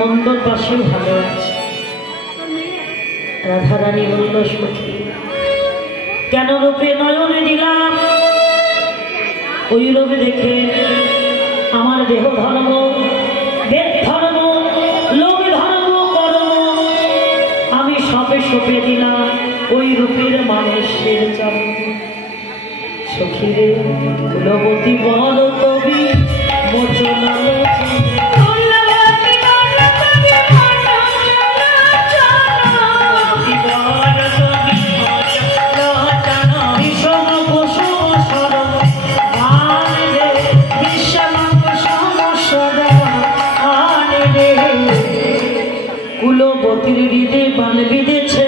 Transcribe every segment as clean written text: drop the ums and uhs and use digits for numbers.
মন্দর পাশে ভালো আছে। রাধারানী বলল সখী কেন রূপে নয়নে দিলাম, ওই রূপে দেখে আমার দেহ ধর্ম দেব ধর্ম লোক ধর্ম কর্ম আমি সপে সপে দিলাম ওই রূপের মানুষের চরণে। সখীরে কুলবতী বল কবি মোচনালো কুলবতীর হৃদে বান বিঁধেছে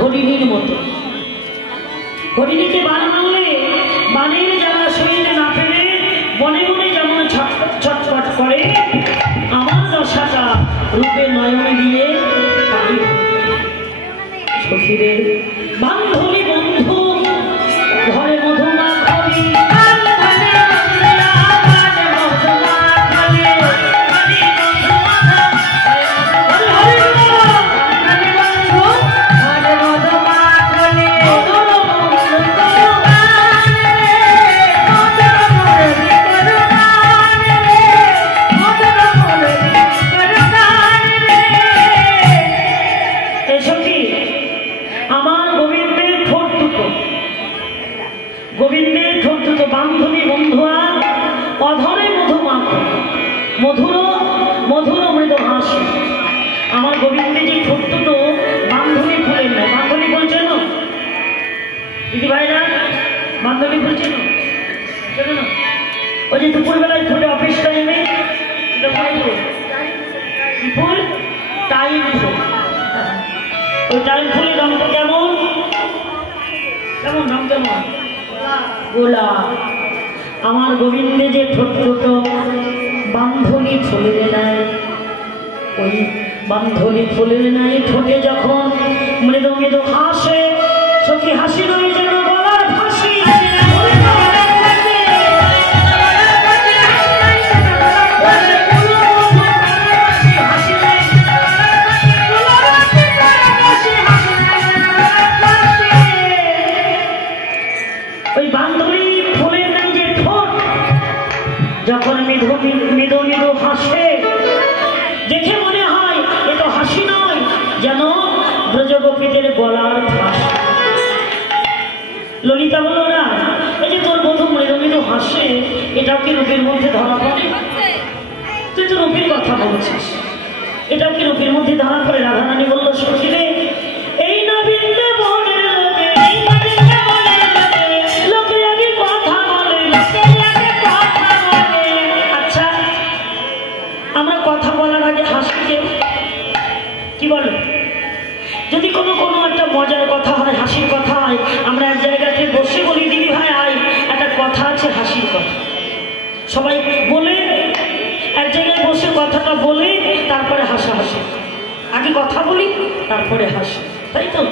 হরিণীর মতো। হরিণীকে বান মারলে বানের জ্বালা শরীরে না পেলে বনে বনে যেমন ছটফট করে, আমার দশাটা রূপে নয়নে দিয়ে পারি। সখীরে বান্ধবী বন্ধু ঘরে মধুমা খাবি গোবিন্দের ঠোঁট দুটো বান্ধবী বন্ধুয়া অধরে মধুমাখো মধুর মধুর মৃদু হাসি। আমার গোবিন্দের যে ঠোঁট দুটো বান্ধবী ফুলের নয়। বান্ধবী ফুল চেনো দিদি ভাইরা? বান্ধবী ফুল চেনো না? ওই যে দুপুরবেলায় ফুলে অফিস টাইমে ফুল টাইম ফুল, ওই টাইম ফুলের রঙটা কেমন কেমন রঙ কেমন গোলাপ। আমার গোবিন্দে যে ছোট ছোট বান্ধবী ফুলের নাই, ওই বান্ধবী ফুলের নাই ঠোঁটে যখন মৃদু মৃদু হাসে, সখী হাসি নয় যেন গলার ফাঁসি। ওই বান্ধবী ফুলের নাই যে ঠোঁট যখন মৃদু মৃদু মৃদু হাসে, দেখে মনে হয় এ তো হাসি নয়, যেন ব্রজগোপীদের গলার ফাঁসি। ললিতা বলো না, এই যে তোর বধূ মৃদু মৃদু হাসে, এটাও কি রূপের মধ্যে ধরা পড়ে? তুই তো রূপের কথা বলছিস, এটাও কি রূপের মধ্যে ধরা পড়ে? রাধারানী বলল সখীরে এই না বিন্দে বনের লোকে, এই না বিন্দে বনের লোকে লোকে আগে কথা বলে, লোকে আগে কথা বলে। আচ্ছা আমরা কথা বলার আগে হাসি কেউ? কি বলো? যদি কোনো কোনো একটা মজার কথা হয়, হাসির কথা হয়, আমরা এক জায়গাতে বসে বলি দিদি ভাই আয় একটা কথা আছে হাসির কথা, সবাই বলে এক জায়গায় বসে কথাটা বলে তারপরে হাসাহাসি, আগে কথা বলি তারপরে হাসি, তাই তো?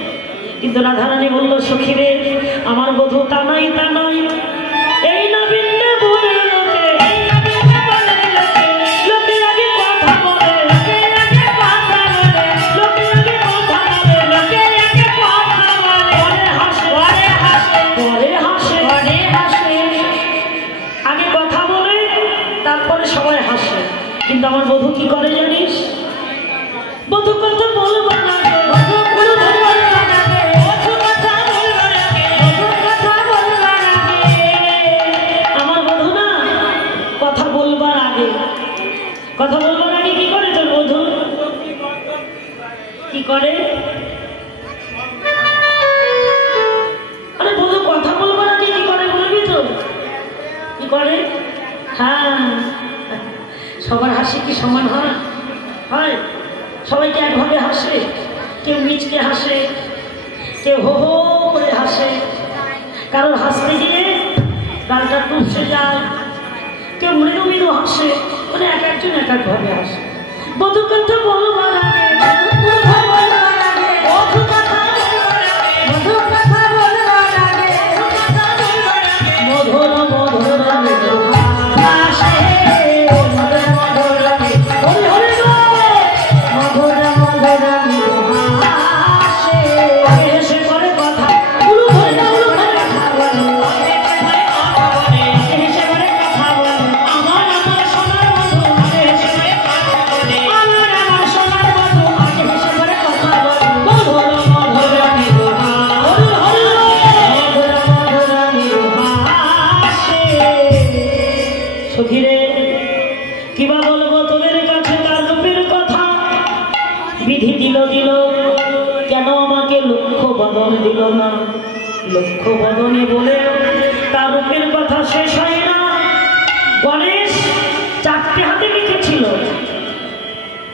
কিন্তু রাধারানী বলল সখীরে আমার বধূ তা নাই তা নয়, এই না বিন্দে বনের লোকে, এই না বিন্দে বনের লোকে লোকে আগে কথা বলে, লোকে আগে কথা বলে, লোকে আগে কথা বলে, লোকে আগে কথা বলে, পরে হাসে, পরে হাসে, পরে হাসে, পরে আমার বধূ কি করে জানিস? বধূ কথা বলবো না আমার বধূ না কথা বলবার আগে কি করে তোর বধূ? কি করে? আরে বধূ কথা বলবার আগে কি করে বলবি তো? কি করে? হ্যাঁ, সবার হাসি কি সমান হয়? হয়? সবাইকে একভাবে হাসে? কেউ মিচকে হাসে, কেউ হো হো করে হাসে, কারোর হাসতে গিয়ে গালটা টুপসে যায়, কেউ মৃদু মৃদু হাসে, মানে এক একজন এক একভাবে হাসে। বধূ কথা বলবার আগে দিল না। লক্ষ্য বদনে বলে তার রূপের কথা শেষ হয় না। গণেশ 4টে হাতে লিখেছিল,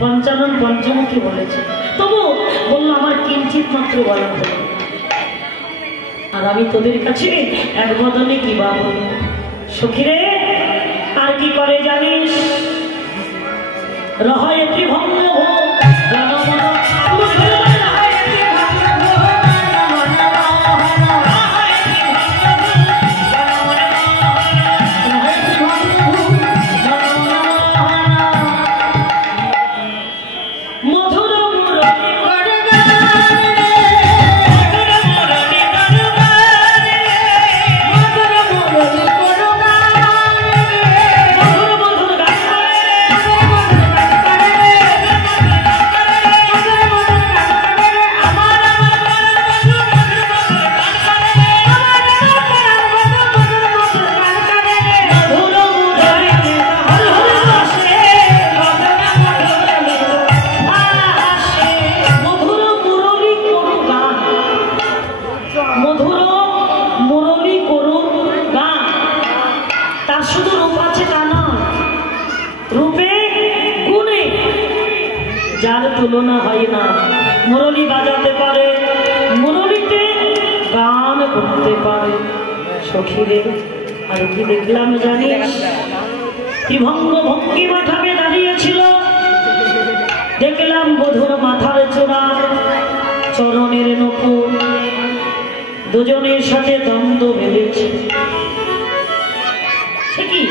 পঞ্চানন পঞ্চমুখী বলেছে, তবু বললো আমার কিঞ্চিত মাত্র বলা হলো, আর আমি তোদের কাছে এক বদনে কি বা বলি। সখীরে আর কি করে জানিস? রহয় ত্রিভঙ্গ তুলনা হয় না। মুরলী বাজাতে পারে, মুরলীতে গান করতে পারে। সখীরে আর কি দেখলাম জানিস? ত্রিভঙ্গ ভঙ্গিমা ঠাবে দাঁড়িয়েছিল, দেখলাম বধূর মাথার চূড়া, চরণের নূপুর, দুজনের সাথে দ্বন্দ্ব বেঁধেছে। সে কি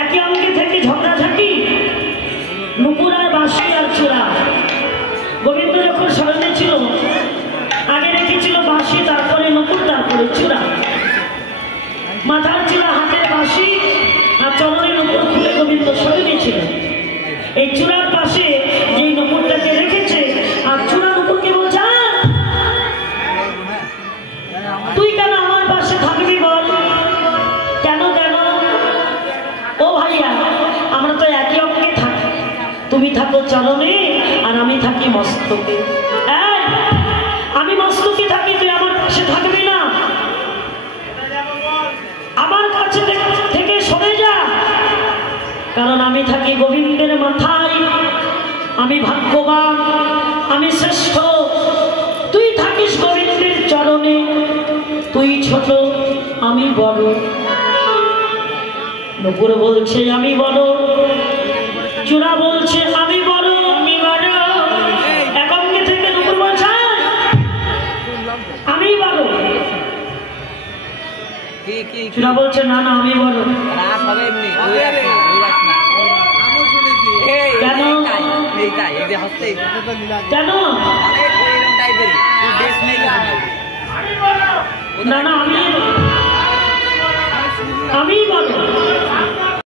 একে অঙ্গে থেকে ঝগড়াঝাটি? নূপুর আর বাঁশি আর চূড়া। গোবিন্দ যখন স্মরণে ছিল আগে রেখেছিল বাঁশি, তারপরে নূপুর, তারপরে চূড়া। মাথার চূড়া, হাতের বাঁশি আর চরণের নূপুর খুলে গোবিন্দ স্মরণে ছিল। এই চূড়ার পাশে যেই নূপুরটাকে রেখেছে আর চূড়া নূপুরকে বলছে, তুই কেন আমার পাশে থাকবি বল? কেন কেন? ও ভাইয়া, আমরা তো একই অঙ্গে থাকি, তুমি থাকো চরণে আর আমি থাকি মস্তকে। আমি মস্তকে থাকি, তুই আমার পাশে থাকবি না? আমার কাছে থেকে সরে যা, কারণ আমি থাকি গোবিন্দের মাথায়। আমি ভাগ্যবান, আমি শ্রেষ্ঠ, তুই থাকিস গোবিন্দের চরণে। তুই ছোট, আমি বড়। নূপুর বলছে আমি বড়, চূড়া বলছে আমি বড়, আমি বড়। এক অঙ্গে থেকে নূপুর বলছে আমি বড়, চূড়া বলছে না না আমি বড়। কেন কেন? না না আমি বড়।